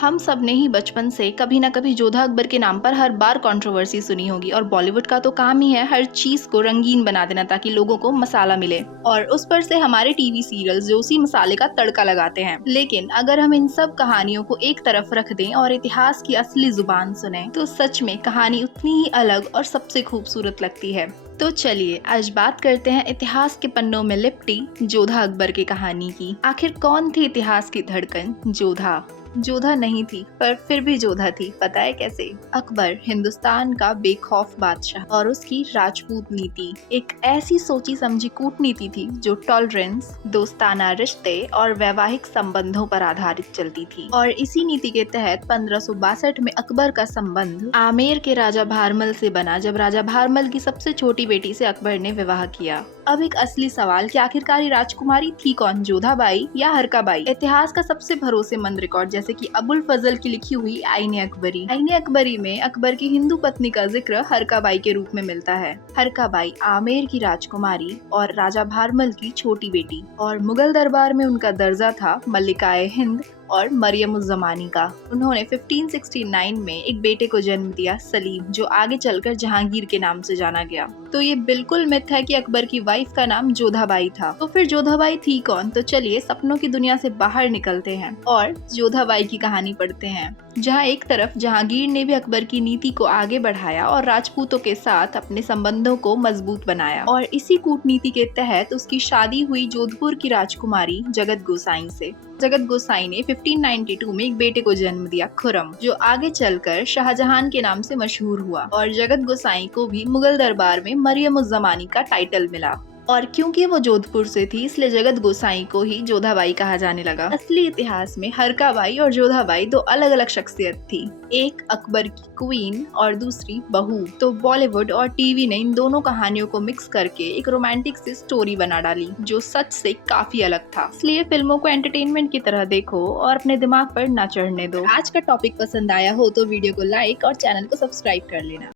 हम सब ने ही बचपन से कभी न कभी जोधा अकबर के नाम पर हर बार कंट्रोवर्सी सुनी होगी और बॉलीवुड का तो काम ही है हर चीज को रंगीन बना देना ताकि लोगों को मसाला मिले और उस पर से हमारे टीवी सीरियल्स जो उसी मसाले का तड़का लगाते हैं। लेकिन अगर हम इन सब कहानियों को एक तरफ रख दें और इतिहास की असली जुबान सुने तो सच में कहानी उतनी ही अलग और सबसे खूबसूरत लगती है। तो चलिए आज बात करते हैं इतिहास के पन्नों में लिपटी जोधा अकबर की कहानी की। आखिर कौन थी इतिहास की धड़कन जोधा? जोधा नहीं थी पर फिर भी जोधा थी। पता है कैसे? अकबर हिंदुस्तान का बेखौफ बादशाह और उसकी राजपूत नीति एक ऐसी सोची समझी कूटनीति थी जो टॉलरेंस, दोस्ताना रिश्ते और वैवाहिक संबंधों पर आधारित चलती थी। और इसी नीति के तहत 1562 में अकबर का संबंध आमेर के राजा भारमल से बना जब राजा भारमल की सबसे छोटी बेटी से अकबर ने विवाह किया। अब एक असली सवाल कि आखिरकार राजकुमारी थी कौन, जोधाबाई या हरकाबाई? इतिहास का सबसे भरोसेमंद रिकॉर्ड जैसे कि अबुल फजल की लिखी हुई आईने अकबरी में अकबर की हिंदू पत्नी का जिक्र हरकाबाई के रूप में मिलता है। हरकाबाई आमेर की राजकुमारी और राजा भारमल की छोटी बेटी और मुगल दरबार में उनका दर्जा था मल्लिकाए हिंद और मरियम उज़ ज़मानी का। उन्होंने 1569 में एक बेटे को जन्म दिया, सलीम, जो आगे चलकर जहांगीर के नाम से जाना गया। तो ये बिल्कुल मिथ है कि अकबर की वाइफ का नाम जोधाबाई था। तो फिर जोधाबाई थी कौन? तो चलिए सपनों की दुनिया से बाहर निकलते हैं और जोधाबाई की कहानी पढ़ते हैं, जहाँ एक तरफ जहांगीर ने भी अकबर की नीति को आगे बढ़ाया और राजपूतों के साथ अपने संबंधों को मजबूत बनाया और इसी कूटनीति के तहत उसकी शादी हुई जोधपुर की राजकुमारी जगत गोसाई से। जगत गोसाई ने 1592 में एक बेटे को जन्म दिया, खुर्रम, जो आगे चलकर शाहजहां के नाम से मशहूर हुआ और जगत गोसाई को भी मुगल दरबार में मरियम उज़ ज़मानी का टाइटल मिला। और क्योंकि वो जोधपुर से थी इसलिए जगत गोसाई को ही जोधाबाई कहा जाने लगा। असली इतिहास में हरकाबाई और जोधाबाई दो अलग अलग शख्सियत थी, एक अकबर की क्वीन और दूसरी बहू। तो बॉलीवुड और टीवी ने इन दोनों कहानियों को मिक्स करके एक रोमांटिक सी स्टोरी बना डाली जो सच से काफी अलग था। इसलिए फिल्मों को एंटरटेनमेंट की तरह देखो और अपने दिमाग पर ना चढ़ने दो। आज का टॉपिक पसंद आया हो तो वीडियो को लाइक और चैनल को सब्सक्राइब कर लेना।